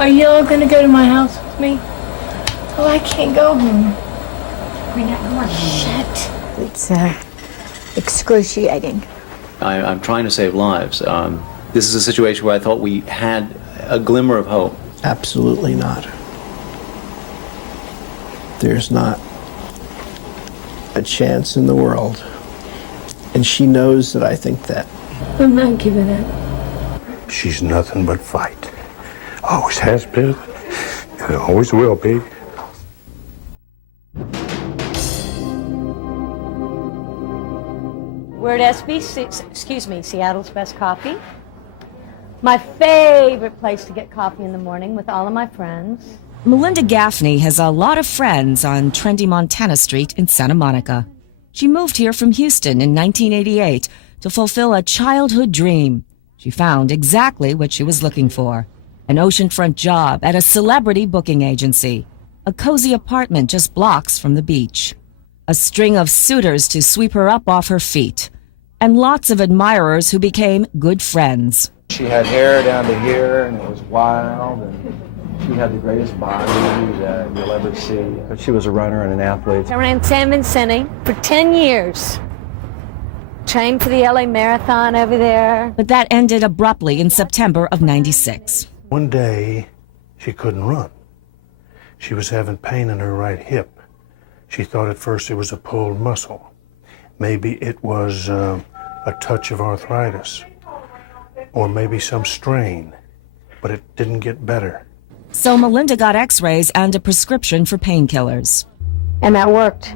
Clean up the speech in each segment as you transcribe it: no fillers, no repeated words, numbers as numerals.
Are you all gonna go to my house with me? Oh, I can't go home. We're not going. Shit. It's excruciating. I'm trying to save lives. This is a situation where I thought we had a glimmer of hope. Absolutely not. There's not a chance in the world. And she knows that I think that. I'm not giving up. She's nothing but fight. Always has been, and always will be. We're at Seattle's Best Coffee. My favorite place to get coffee in the morning with all of my friends. Melinda Gaffney has a lot of friends on trendy Montana Street in Santa Monica. She moved here from Houston in 1988 to fulfill a childhood dream. She found exactly what she was looking for: an oceanfront job at a celebrity booking agency, a cozy apartment just blocks from the beach, a string of suitors to sweep her up off her feet, and lots of admirers who became good friends. She had hair down to here, and it was wild, and she had the greatest body that you'll ever see. She was a runner and an athlete. I ran San Vicente for 10 years. Trained for the LA Marathon over there. But that ended abruptly in September of '96. One day, she couldn't run. She was having pain in her right hip. She thought at first it was a pulled muscle. Maybe it was a touch of arthritis, or maybe some strain, but it didn't get better. So Melinda got x-rays and a prescription for painkillers. And that worked.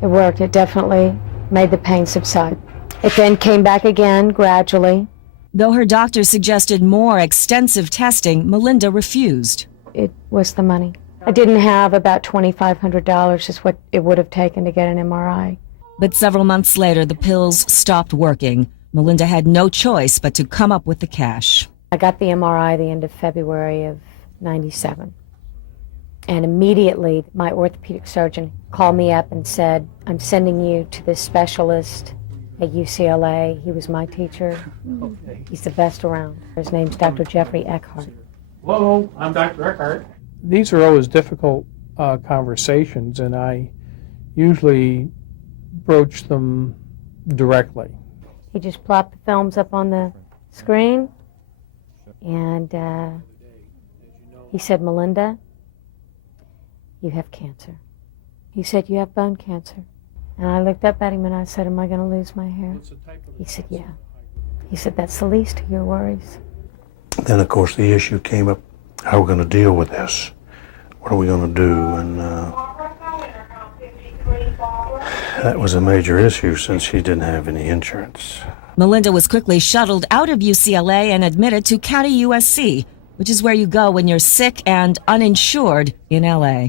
It worked. It definitely made the pain subside. It then came back again, gradually. Though her doctor suggested more extensive testing, Melinda refused. It was the money. I didn't have about $2,500 is what it would have taken to get an MRI. But several months later, the pills stopped working. Melinda had no choice but to come up with the cash. I got the MRI the end of February of '97. And immediately, my orthopedic surgeon called me up and said, I'm sending you to this specialist at UCLA. He was my teacher. He's the best around. His name's Dr. Jeffrey Eckhart. Hello, I'm Dr. Eckhart. These are always difficult conversations, and I usually broach them directly. He just plopped the films up on the screen, and he said, Melinda, you have cancer. He said, you have bone cancer. And I looked up at him and I said, am I going to lose my hair? He said, yeah. He said, that's the least of your worries. Then, of course, the issue came up, how are we going to deal with this? What are we going to do? And that was a major issue since she didn't have any insurance. Melinda was quickly shuttled out of UCLA and admitted to County USC, which is where you go when you're sick and uninsured in LA.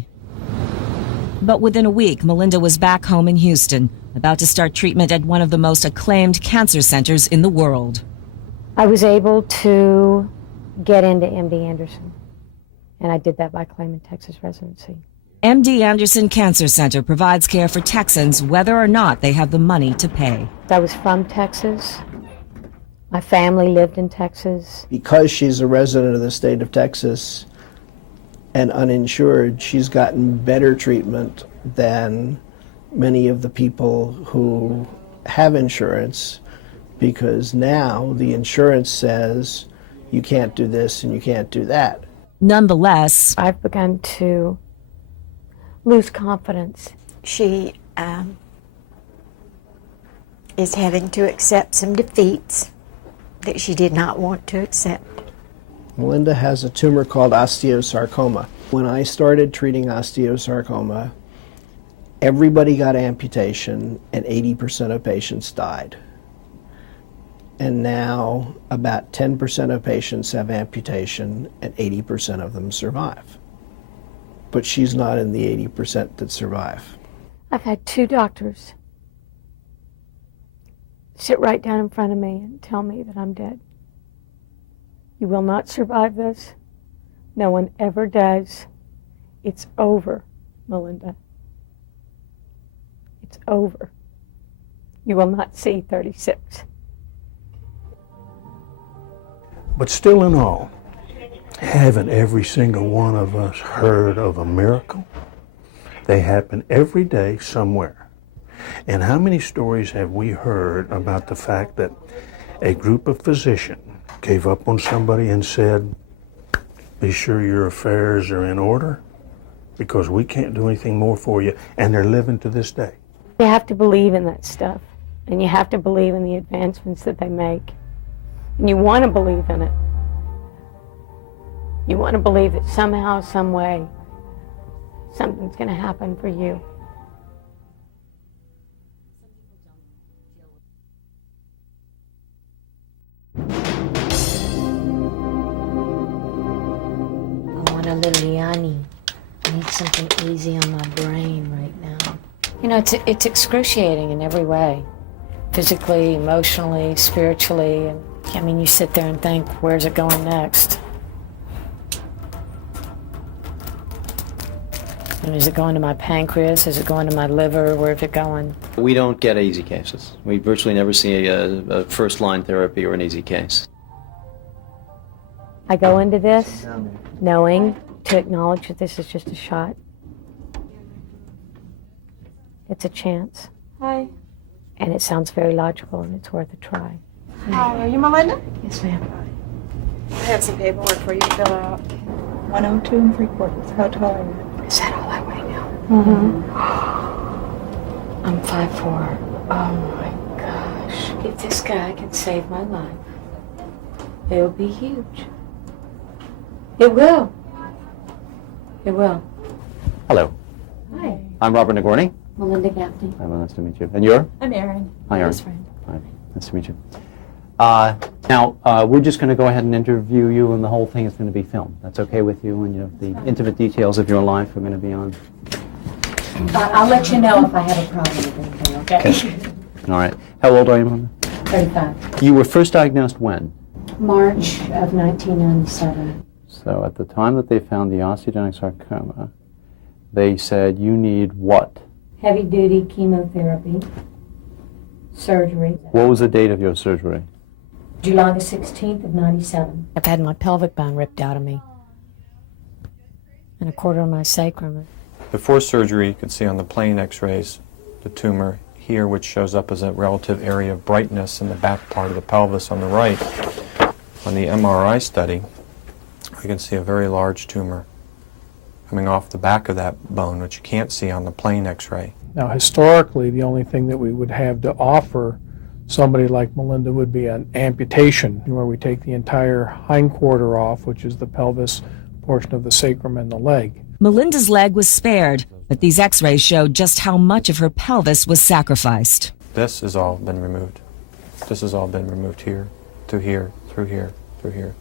But within a week, Melinda was back home in Houston, about to start treatment at one of the most acclaimed cancer centers in the world. I was able to get into MD Anderson, and I did that by claiming Texas residency. MD Anderson Cancer Center provides care for Texans whether or not they have the money to pay. I was from Texas. My family lived in Texas. Because she's a resident of the state of Texas and uninsured, she's gotten better treatment than many of the people who have insurance, because now the insurance says you can't do this and you can't do that. Nonetheless, I've begun to lose confidence. She is having to accept some defeats that she did not want to accept. Melinda has a tumor called osteosarcoma. When I started treating osteosarcoma, everybody got amputation and 80% of patients died. And now about 10% of patients have amputation and 80% of them survive. But she's not in the 80% that survive. I've had 2 doctors sit right down in front of me and tell me that I'm dead. You will not survive this. No one ever does. It's over, Melinda. It's over. You will not see 36. But still in all, Haven't every single one of us heard of a miracle? They happen every day somewhere. And how many stories have we heard about the fact that a group of physicians gave up on somebody and said, be sure your affairs are in order because we can't do anything more for you, and they're living to this day. You have to believe in that stuff, and you have to believe in the advancements that they make. And you want to believe in it. You want to believe that somehow, some way, something's going to happen for you. I want a little Yanni. I need something easy on my brain right now. You know, it's excruciating in every way. Physically, emotionally, spiritually. And I mean, you sit there and think, where's it going next? And is it going to my pancreas? Is it going to my liver? Where's it going? We don't get easy cases. We virtually never see a first-line therapy or an easy case. I go into this knowing to acknowledge that this is just a shot. It's a chance. Hi. And it sounds very logical, and it's worth a try. Hi, are you Melinda? Yes, ma'am. I have some paperwork for you to fill out. 102 3/4. How tall are you? Is that all I weigh now? Mm-hmm. I'm 5'4". Oh my gosh. If this guy can save my life, it'll be huge. It will. It will. Hello. Hi. I'm Robert Nagorny. Melinda Gaffney. Hi, well, nice to meet you. And you're? I'm Erin. Hi, Erin. Best friend. Hi, nice to meet you. Now, we're just going to go ahead and interview you, and the whole thing is going to be filmed. That's okay with you? And the intimate details of your life are going to be on. I'll let you know if I have a problem with anything, okay? All right. How old are you, Melinda? 35. You were first diagnosed when? March of 1997. So at the time that they found the osteogenic sarcoma, they said you need what? Heavy-duty chemotherapy, surgery. What was the date of your surgery? July the 16th of 97. I've had my pelvic bone ripped out of me and a quarter of my sacrum. Before surgery, you can see on the plain x-rays the tumor here, which shows up as a relative area of brightness in the back part of the pelvis on the right. On the MRI study, we can see a very large tumor coming off the back of that bone, which you can't see on the plain x-ray. Now, historically, the only thing that we would have to offer somebody like Melinda would be an amputation, where we take the entire hindquarter off, which is the pelvis portion of the sacrum and the leg. Melinda's leg was spared, but these x-rays showed just how much of her pelvis was sacrificed. This has all been removed. This has all been removed here, to here, through here, through here, through here,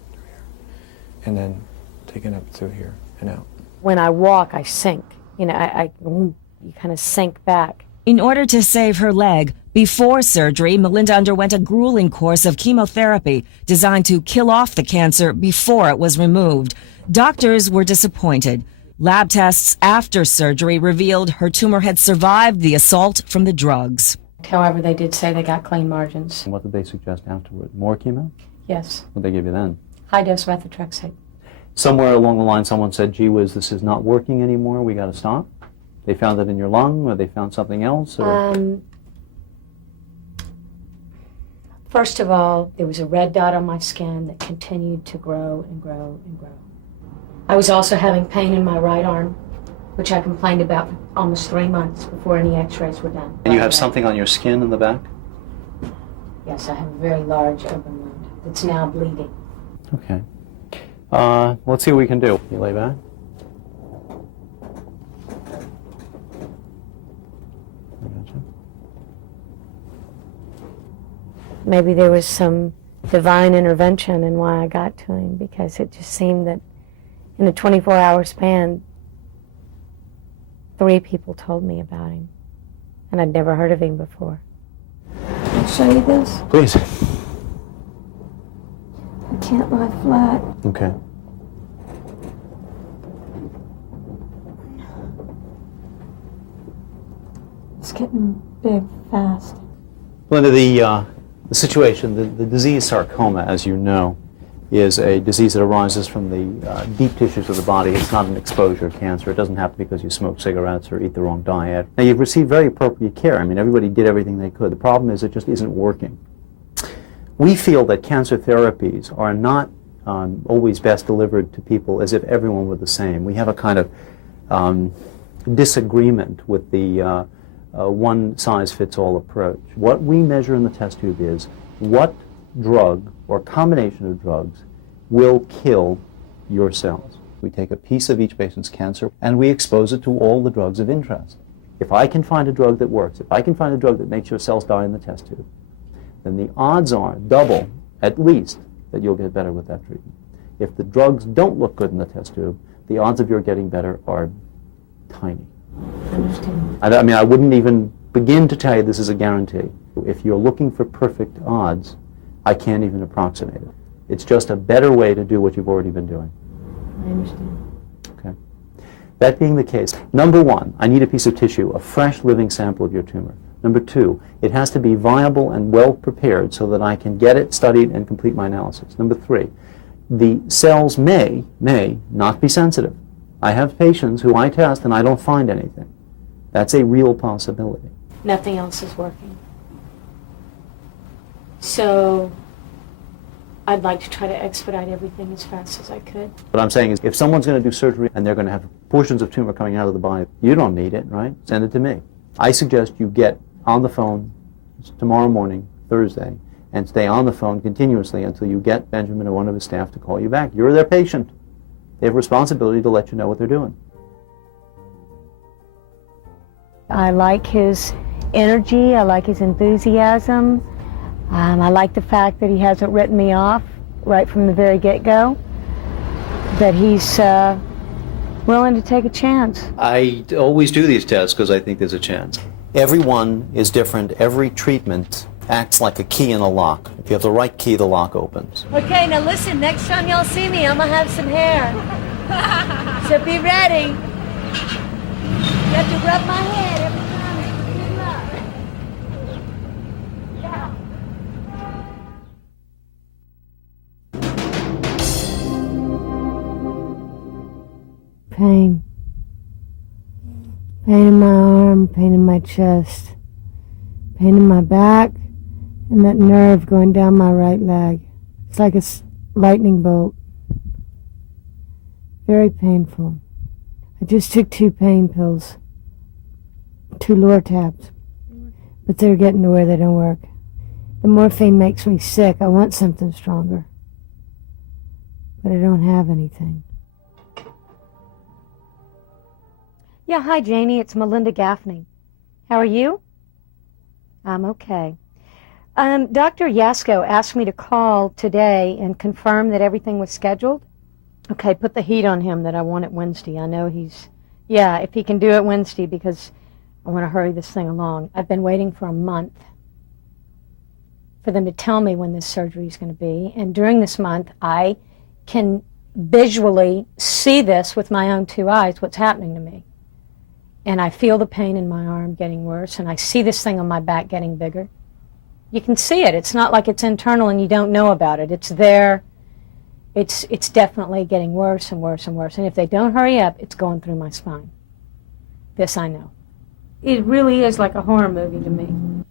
and then taken up through here and out. When I walk, I sink. You know, you kind of sink back. In order to save her leg, before surgery, Melinda underwent a grueling course of chemotherapy designed to kill off the cancer before it was removed. Doctors were disappointed. Lab tests after surgery revealed her tumor had survived the assault from the drugs. However, they did say they got clean margins. And what did they suggest afterward? More chemo? Yes. What did they give you then? High-dose methotrexate. Somewhere along the line, someone said, gee whiz, this is not working anymore, we got to stop. They found it in your lung, or they found something else? Or? First of all, there was a red dot on my skin that continued to grow and grow and grow. I was also having pain in my right arm, which I complained about for almost 3 months before any x-rays were done. And you have something on your skin in the back? Yes, I have a very large open wound that's now bleeding. Okay. Let's see what we can do. You lay back. I gotcha. Maybe there was some divine intervention in why I got to him, because it just seemed that in a 24-hour span, 3 people told me about him, and I'd never heard of him before. I'll show you this. Please. I can't lie flat. Okay. It's getting big fast. Linda, the situation, the disease sarcoma, as you know, is a disease that arises from the deep tissues of the body. It's not an exposure cancer. It doesn't happen because you smoke cigarettes or eat the wrong diet. Now, you've received very appropriate care. I mean, everybody did everything they could. The problem is it just isn't working. We feel that cancer therapies are not always best delivered to people as if everyone were the same. We have a kind of disagreement with the one-size-fits-all approach. What we measure in the test tube is what drug or combination of drugs will kill your cells. We take a piece of each patient's cancer and we expose it to all the drugs of interest. If I can find a drug that works, if I can find a drug that makes your cells die in the test tube, then the odds are double, at least, that you'll get better with that treatment. If the drugs don't look good in the test tube, the odds of your getting better are tiny. I mean, I wouldn't even begin to tell you this is a guarantee. If you're looking for perfect odds, I can't even approximate it. It's just a better way to do what you've already been doing. I understand. Okay. That being the case, number one, I need a piece of tissue, a fresh living sample of your tumor. Number two, it has to be viable and well prepared so that I can get it studied and complete my analysis. Number three, the cells may not be sensitive. I have patients who I test and I don't find anything. That's a real possibility. Nothing else is working. So I'd like to try to expedite everything as fast as I could. What I'm saying is if someone's going to do surgery and they're going to have portions of tumor coming out of the body, you don't need it, right? Send it to me. I suggest you get on the phone tomorrow morning, Thursday, and stay on the phone continuously until you get Benjamin or one of his staff to call you back. You're their patient. They have a responsibility to let you know what they're doing. I like his energy. I like his enthusiasm. I like the fact that he hasn't written me off right from the very get-go, that he's willing to take a chance. I always do these tests because I think there's a chance. Everyone is different. Every treatment acts like a key in a lock. If you have the right key, the lock opens. Okay, now listen, next time y'all see me, I'm gonna have some hair. So be ready. You have to rub my head every time. Good luck. Yeah. Pain. Pain in my arm, pain in my chest, pain in my back, and that nerve going down my right leg. It's like a lightning bolt. Very painful. I just took 2 pain pills, 2 Lortabs, but they're getting to where they don't work. The morphine makes me sick. I want something stronger, but I don't have anything. Yeah, hi, Janie. It's Melinda Gaffney. How are you? I'm okay. Dr. Yasko asked me to call today and confirm that everything was scheduled. Okay, put the heat on him that I want it Wednesday. I know if he can do it Wednesday, because I want to hurry this thing along. I've been waiting for a month for them to tell me when this surgery is going to be, and during this month, I can visually see this with my own 2 eyes, what's happening to me. And I feel the pain in my arm getting worse, and I see this thing on my back getting bigger. You can see it. It's not like it's internal and you don't know about it. It's there. It's definitely getting worse and worse and worse. And if they don't hurry up, it's going through my spine. This I know. It really is like a horror movie to me.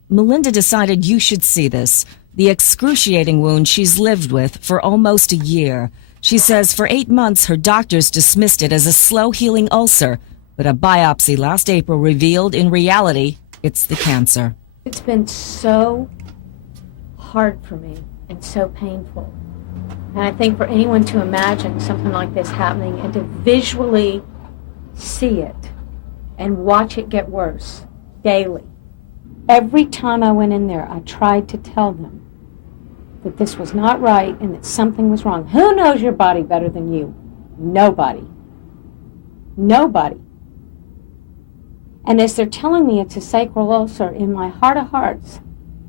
Melinda decided you should see this, the excruciating wound she's lived with for almost a year. She says for 8 months her doctors dismissed it as a slow-healing ulcer, but a biopsy last April revealed in reality it's the cancer. It's been so hard for me and so painful. And I think for anyone to imagine something like this happening and to visually see it and watch it get worse daily. Every time I went in there, I tried to tell them that this was not right and that something was wrong. Who knows your body better than you? Nobody. Nobody. And as they're telling me it's a sacral ulcer, in my heart of hearts,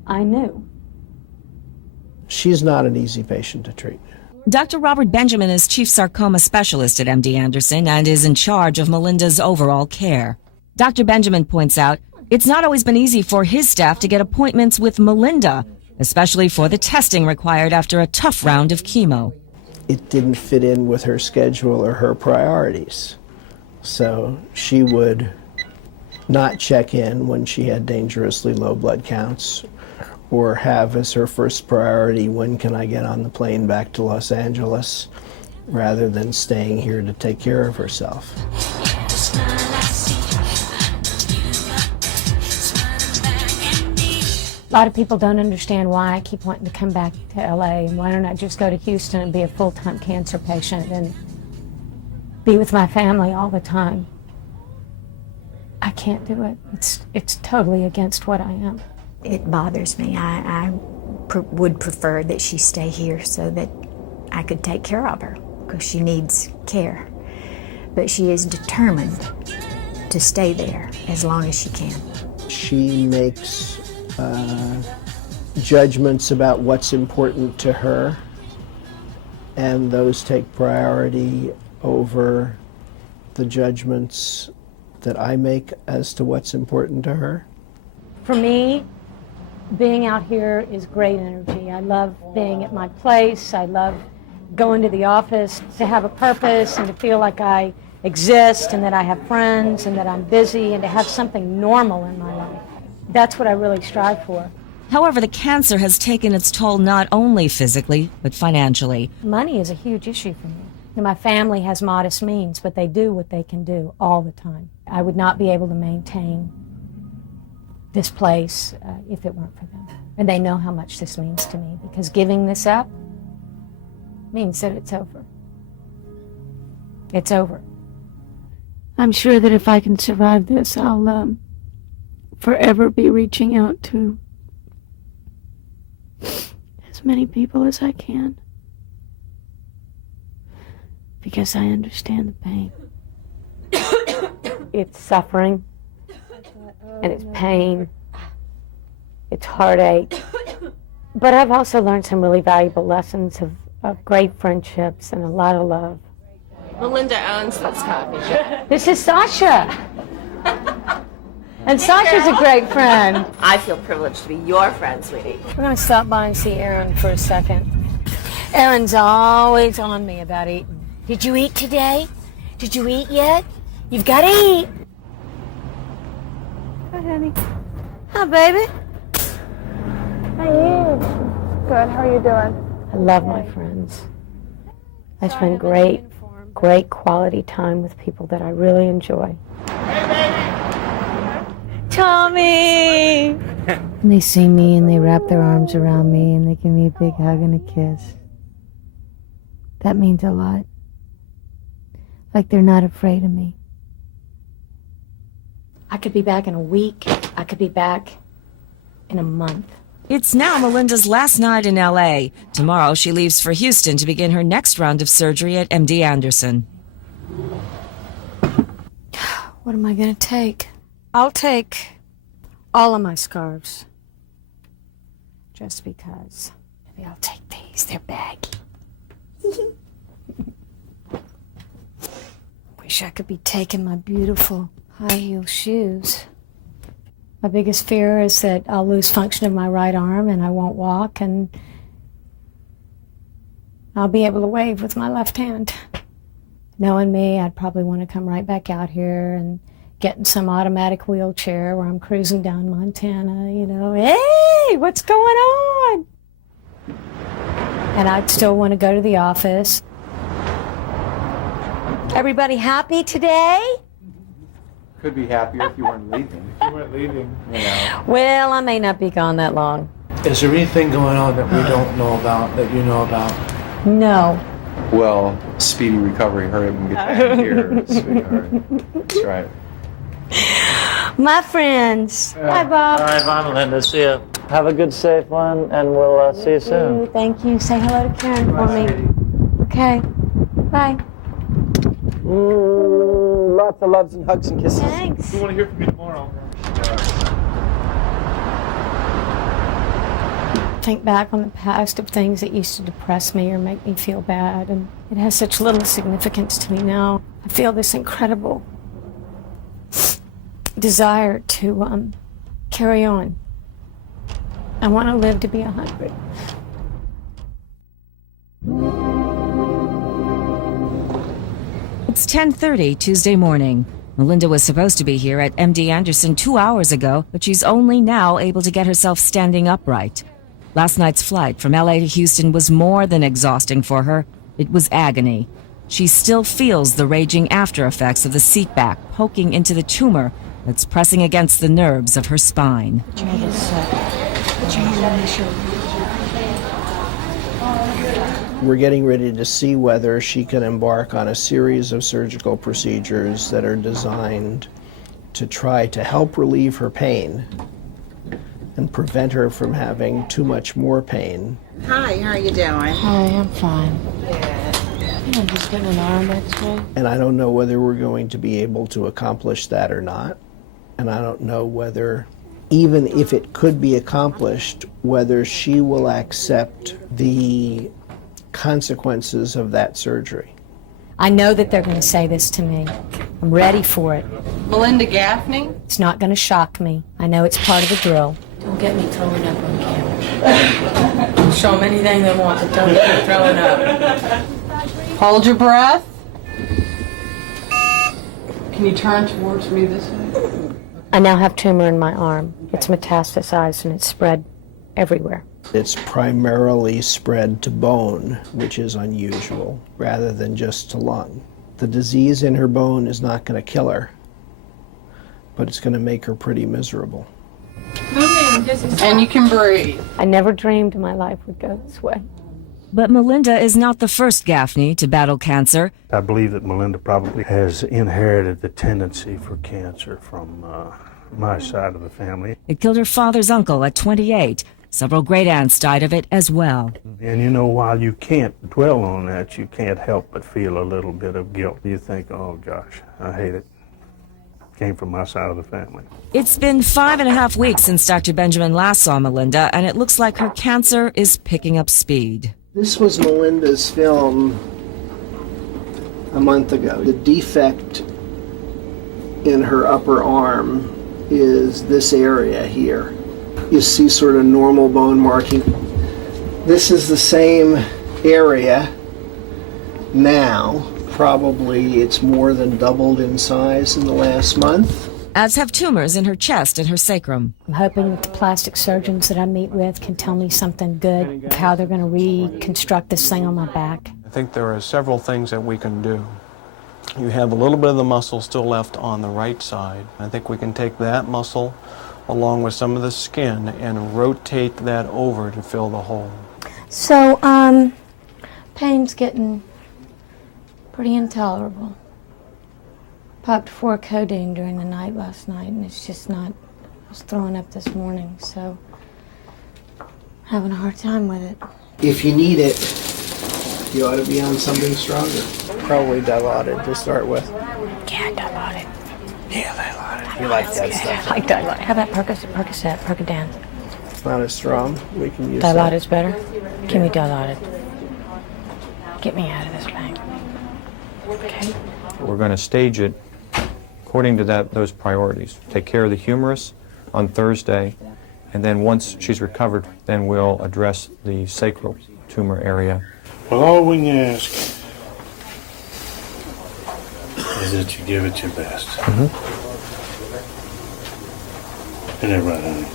I knew. She's not an easy patient to treat. Dr. Robert Benjamin is chief sarcoma specialist at MD Anderson and is in charge of Melinda's overall care. Dr. Benjamin points out it's not always been easy for his staff to get appointments with Melinda, especially for the testing required after a tough round of chemo. it didn't fit in with her schedule or her priorities. So she would not check in when she had dangerously low blood counts, or have as her first priority, when can I get on the plane back to Los Angeles, rather than staying here to take care of herself. A lot of people don't understand why I keep wanting to come back to LA, and why don't I just go to Houston and be a full-time cancer patient and be with my family all the time. I can't do it. It's totally against what I am. It bothers me. I would prefer that she stay here so that I could take care of her, because she needs care. But she is determined to stay there as long as she can. She makes judgments about what's important to her, and those take priority over the judgments that I make as to what's important to her. For me, being out here is great energy. I love being at my place. I love going to the office to have a purpose and to feel like I exist and that I have friends and that I'm busy and to have something normal in my life. That's what I really strive for. However, the cancer has taken its toll not only physically, but financially. Money is a huge issue for me. And my family has modest means, but they do what they can do all the time. I would not be able to maintain this place if it weren't for them. And they know how much this means to me, because giving this up means that it's over. It's over. I'm sure that if I can survive this, I'll forever be reaching out to as many people as I can, because I understand the pain. It's suffering, and it's pain, it's heartache. But I've also learned some really valuable lessons of great friendships and a lot of love. Melinda owns this coffee shop. This is Sasha. And Sasha's a great friend. I feel privileged to be your friend, sweetie. We're going to stop by and see Erin for a second. Erin's always on me about eating. Did you eat today? Did you eat yet? You've got to eat. Hi, honey. Hi, baby. How are you? Good. How are you doing? I love my friends. I spend great quality time with people that I really enjoy. Tommy! And they see me and they wrap their arms around me and they give me a big hug and a kiss. That means a lot. Like they're not afraid of me. I could be back in a week. I could be back in a month. It's now Melinda's last night in LA. Tomorrow she leaves for Houston to begin her next round of surgery at MD Anderson. What am I going to take? I'll take all of my scarves. Just because. Maybe I'll take these. They're baggy. Wish I could be taking my beautiful high-heel shoes. My biggest fear is that I'll lose function of my right arm and I won't walk, and I'll be able to wave with my left hand. Knowing me, I'd probably want to come right back out here and get in some automatic wheelchair where I'm cruising down Montana, you know, hey, what's going on? And I'd still want to go to the office. Everybody happy today? Could be happier if you weren't leaving. You weren't leaving. You know. Well, I may not be gone that long. Is there anything going on that we don't know about, that you know about? No. Well, speedy recovery. Hurry up and get back here, sweetheart. That's right. My friends. Bye, Bob. All right, bye, Melinda. See you. Have a good, safe one, and we'll see you soon. Thank you. Say hello to Karen for me. Okay. Bye. Lots of loves and hugs and kisses. Thanks. We want to hear from you tomorrow. Think back on the past of things that used to depress me or make me feel bad, and it has such little significance to me now. I feel this incredible desire to carry on. I want to live to be 100. It's 10:30 Tuesday morning. Melinda was supposed to be here at MD Anderson 2 hours ago, but she's only now able to get herself standing upright. Last night's flight from LA to Houston was more than exhausting for her. It was agony. She still feels the raging after effects of the seat back poking into the tumor that's pressing against the nerves of her spine. Put your hand on my shoulder. We're getting ready to see whether she can embark on a series of surgical procedures that are designed to try to help relieve her pain and prevent her from having too much more pain. Hi, how are you doing? Hi, I'm fine. I'm just getting an arm x-ray. And I don't know whether we're going to be able to accomplish that or not. And I don't know whether, even if it could be accomplished, whether she will accept the consequences of that surgery. I know that they're going to say this to me. I'm ready for it. Melinda Gaffney? It's not going to shock me. I know it's part of the drill. Don't get me throwing up on camera. Show them anything they want, but don't get me throwing up. Hold your breath. Can you turn towards me this way? I now have tumor in my arm. It's metastasized and it's spread everywhere. It's primarily spread to bone, which is unusual, rather than just to lung. The disease in her bone is not going to kill her, but it's going to make her pretty miserable. And you can breathe. I never dreamed my life would go this way. But Melinda is not the first Gaffney to battle cancer. I believe that Melinda probably has inherited the tendency for cancer from my side of the family. It killed her father's uncle at 28. Several great-aunts died of it as well. And you know, while you can't dwell on that, you can't help but feel a little bit of guilt. You think, oh gosh, I hate it. Came from my side of the family. It's been 5.5 weeks since Dr. Benjamin last saw Melinda, and it looks like her cancer is picking up speed. This was Melinda's film a month ago. The defect in her upper arm is this area here. You see sort of normal bone marking. This is the same area now. Probably it's more than doubled in size in the last month. As have tumors in her chest and her sacrum. I'm hoping that the plastic surgeons that I meet with can tell me something good of how they're going to reconstruct this thing on my back. I think there are several things that we can do. You have a little bit of the muscle still left on the right side. I think we can take that muscle along with some of the skin and rotate that over to fill the hole. So, pain's getting pretty intolerable. Popped 4 codeine during the night last night, and it's just not, I was throwing up this morning, so having a hard time with it. If you need it, you ought to be on something stronger. Probably Dilaudid to start with. Yeah, Dilaudid. Yeah, Dilaudid. You like that stuff. I like Dilaudid. How about Percocet, Percodan? It's not as strong. We can use that. Dilaudid's better? Give me Dilaudid. Get me out of this thing. Okay. We're going to stage it according to those priorities. Take care of the humerus on Thursday, and then once she's recovered, then we'll address the sacral tumor area. Well, all we can ask is that you give it your best. Mm-hmm. Isn't that right, honey?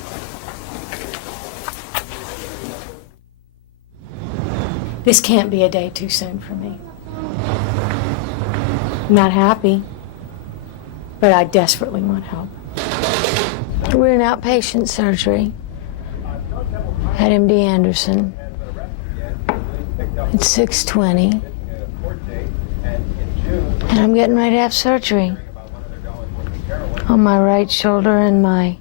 This can't be a day too soon for me. I'm not happy, but I desperately want help. We're in outpatient surgery at MD Anderson. It's 6:20, and I'm getting ready to have surgery on my right shoulder and my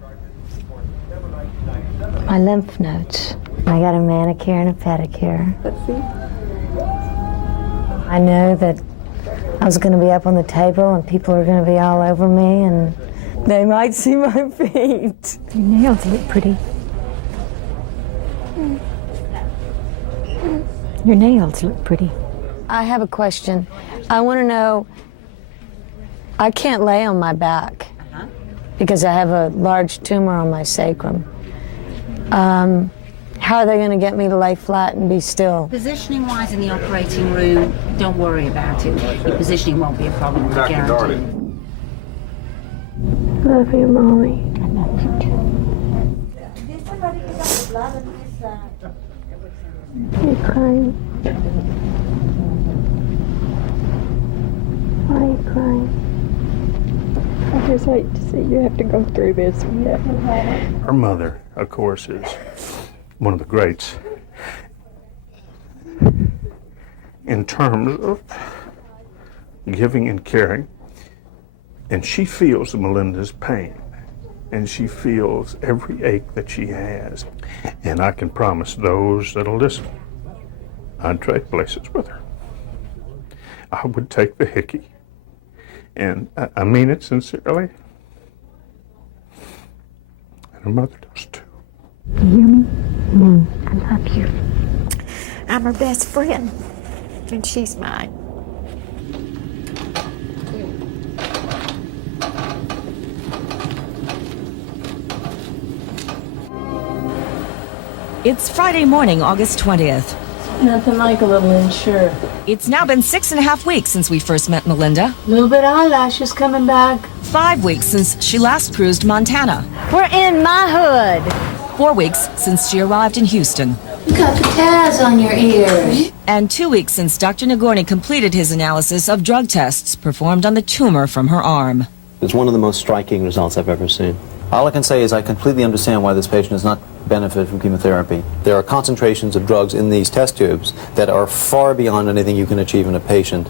lymph nodes. I got a manicure and a pedicure. I know that I was going to be up on the table and people are going to be all over me and they might see my feet. Your nails look pretty. Your nails look pretty. I have a question. I want to know, I can't lay on my back because I have a large tumor on my sacrum. How are they going to get me to lay flat and be still? Positioning wise in the operating room, don't worry about it. Your positioning won't be a problem, I guarantee. Love you, Mommy. I love you too. You're crying. Why are you crying? I just hate to see you have to go through this. Yeah. Her mother, of course, is one of the greats in terms of giving and caring. And she feels Melinda's pain, and she feels every ache that she has. And I can promise those that'll listen, I'd trade places with her. I would take the hickey, and I mean it sincerely. And her mother does too. You hear me? I love you. I'm her best friend, and she's mine. It's Friday morning, August 20th. Nothing like a little insure. It's now been 6.5 weeks since we first met Melinda. Little bit of eyelashes coming back. 5 weeks since she last cruised Montana. We're in my hood. 4 weeks since she arrived in Houston. You got the Taz on your ears. And 2 weeks since Dr. Nagorny completed his analysis of drug tests performed on the tumor from her arm. It's one of the most striking results I've ever seen. All I can say is I completely understand why this patient does not benefit from chemotherapy. There are concentrations of drugs in these test tubes that are far beyond anything you can achieve in a patient.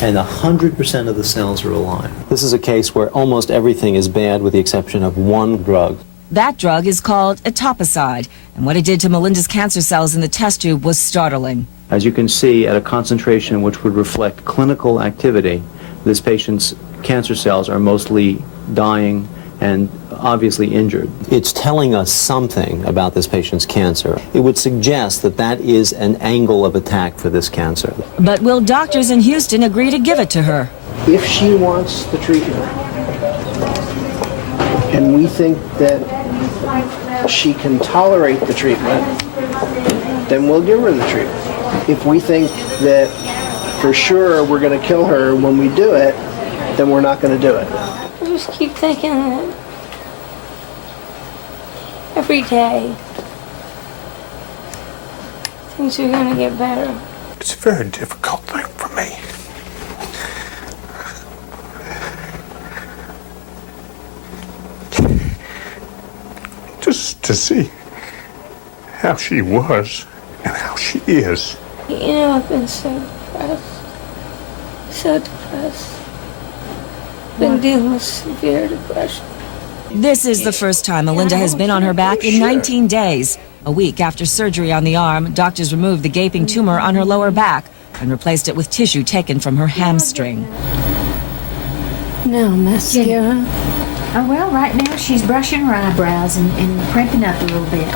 And 100% of the cells are alive. This is a case where almost everything is bad with the exception of one drug. That drug is called etoposide, and what it did to Melinda's cancer cells in the test tube was startling. As you can see, at a concentration which would reflect clinical activity, this patient's cancer cells are mostly dying and obviously injured. It's telling us something about this patient's cancer. It would suggest that that is an angle of attack for this cancer. But will doctors in Houston agree to give it to her? If she wants the treatment, and we think that she can tolerate the treatment, then we'll give her the treatment. If we think that for sure we're going to kill her when we do it, then we're not going to do it. I just keep thinking that every day things are going to get better. It's a very difficult thing for me. Just to see how she was and how she is. You know, I've been so depressed. So depressed. Been dealing with severe depression. This is the first time Melinda has been on her back in 19 days. A week after surgery on the arm, doctors removed the gaping tumor on her lower back and replaced it with tissue taken from her hamstring. No mascara. Oh, well, right now she's brushing her eyebrows and crimping up a little bit.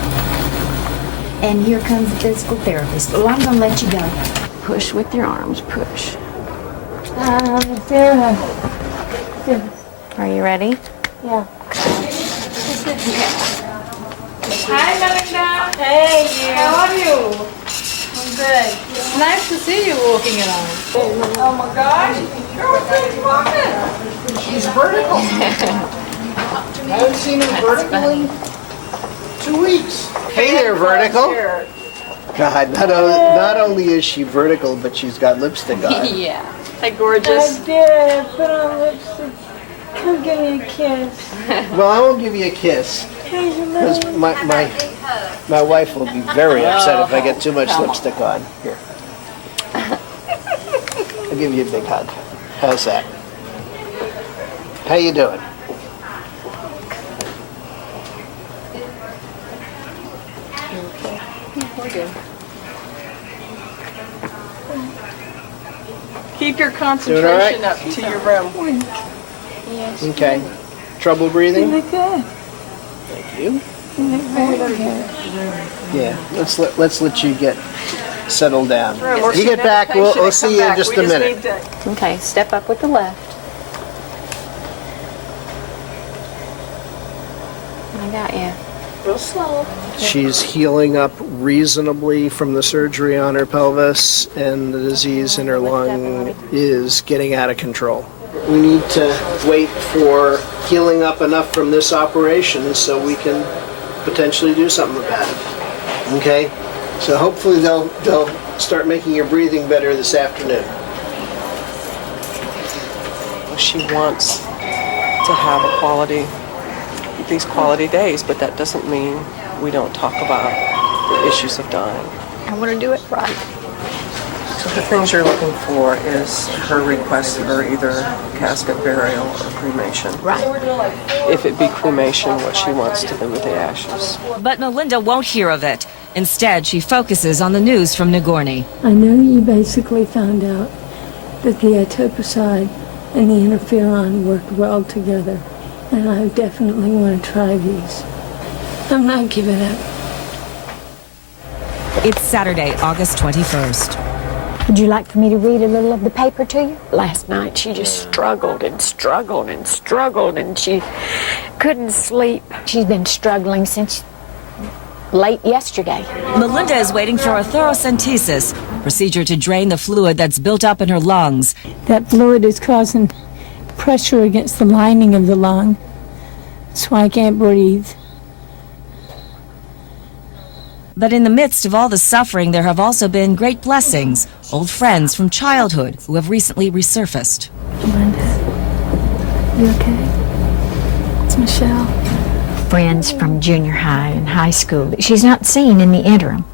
And here comes the physical therapist. Well, I'm going to let you go. Push with your arms, push. Sarah. Are you ready? Yeah. Hi, Melinda. Hey, you. How are you? I'm good. It's nice to see you walking around. Oh my gosh. Girl, what's walking? She's vertical. I haven't seen her vertical in 2 weeks. Hey there, vertical. God, not only is she vertical, but she's got lipstick on. Yeah. Hi, gorgeous. I did. Put on lipstick. Come give me a kiss. Well, I won't give you a kiss. Because my wife will be very upset if I get too much lipstick on. Here. I'll give you a big hug. How's that? How you doing? Okay. We're good. Keep your concentration up to your room. Yes. Okay. Trouble breathing? Really good. Thank you. Very good. Yeah. Let's let you get settled down. Sure, You get back. We'll see you in just a minute. Okay, step up with the left. I got you. little slow. She's healing up reasonably from the surgery on her pelvis, and the disease in her lung is getting out of control. We need to wait for healing up enough from this operation so we can potentially do something about it. Okay? So hopefully they'll start making your breathing better this afternoon. She wants to have these quality days, but that doesn't mean we don't talk about the issues of dying. I want to do it right. So the things you're looking for is her request for either casket burial or cremation. Right. If it be cremation, what she wants to do with the ashes. But Melinda won't hear of it. Instead, she focuses on the news from Nagorny. I know you basically found out that the etoposide and the interferon worked well together, and I definitely want to try these. I'm not giving up. It's Saturday, August 21st. Would you like for me to read a little of the paper to you? Last night she just struggled and struggled and struggled, and she couldn't sleep. She's been struggling since late yesterday. Melinda is waiting for a thoracentesis, procedure to drain the fluid that's built up in her lungs. That fluid is causing pressure against the lining of the lung. That's why I can't breathe. But in the midst of all the suffering, there have also been great blessings. Old friends from childhood who have recently resurfaced. Melinda, you okay? It's Michelle. Friends from junior high and high school that she's not seen in the interim.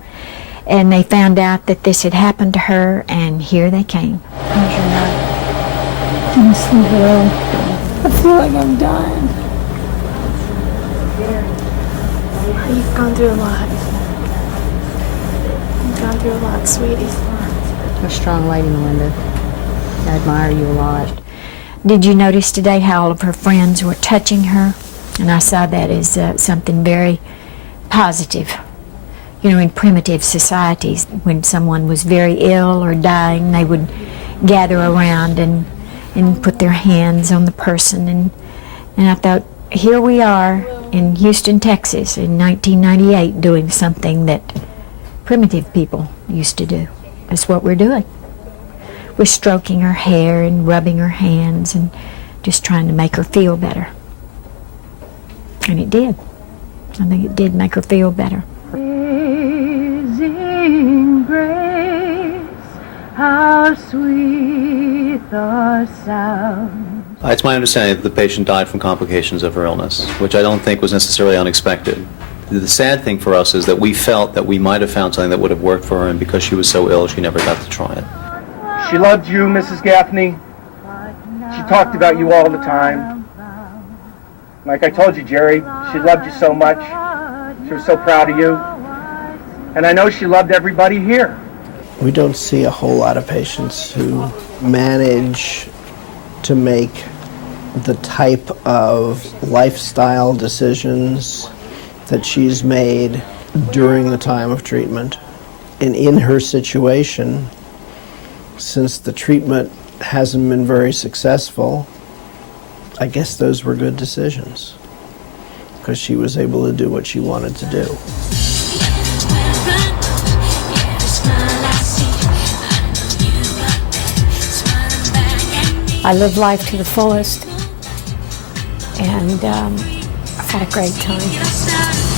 And they found out that this had happened to her, and here they came. How's your night? I'm so ill. I feel like I'm dying. You've gone through a lot. You've gone through a lot, sweetie. You're a strong lady, Melinda. I admire you a lot. Did you notice today how all of her friends were touching her? And I saw that as something very positive. You know, in primitive societies, when someone was very ill or dying, they would gather around and put their hands on the person. And I thought, here we are in Houston, Texas in 1998 doing something that primitive people used to do. That's what we're doing. We're stroking her hair and rubbing her hands and just trying to make her feel better. And it did. I think it did make her feel better. Amazing grace, how sweet the sound. It's my understanding that the patient died from complications of her illness, which I don't think was necessarily unexpected. The sad thing for us is that we felt that we might have found something that would have worked for her, and because she was so ill, she never got to try it. She loved you, Mrs. Gaffney. She talked about you all the time. Like I told you, Jerry, she loved you so much. She was so proud of you. And I know she loved everybody here. We don't see a whole lot of patients who manage to make the type of lifestyle decisions that she's made during the time of treatment. And in her situation, since the treatment hasn't been very successful, I guess those were good decisions because she was able to do what she wanted to do. I live life to the fullest, and I've had a great time.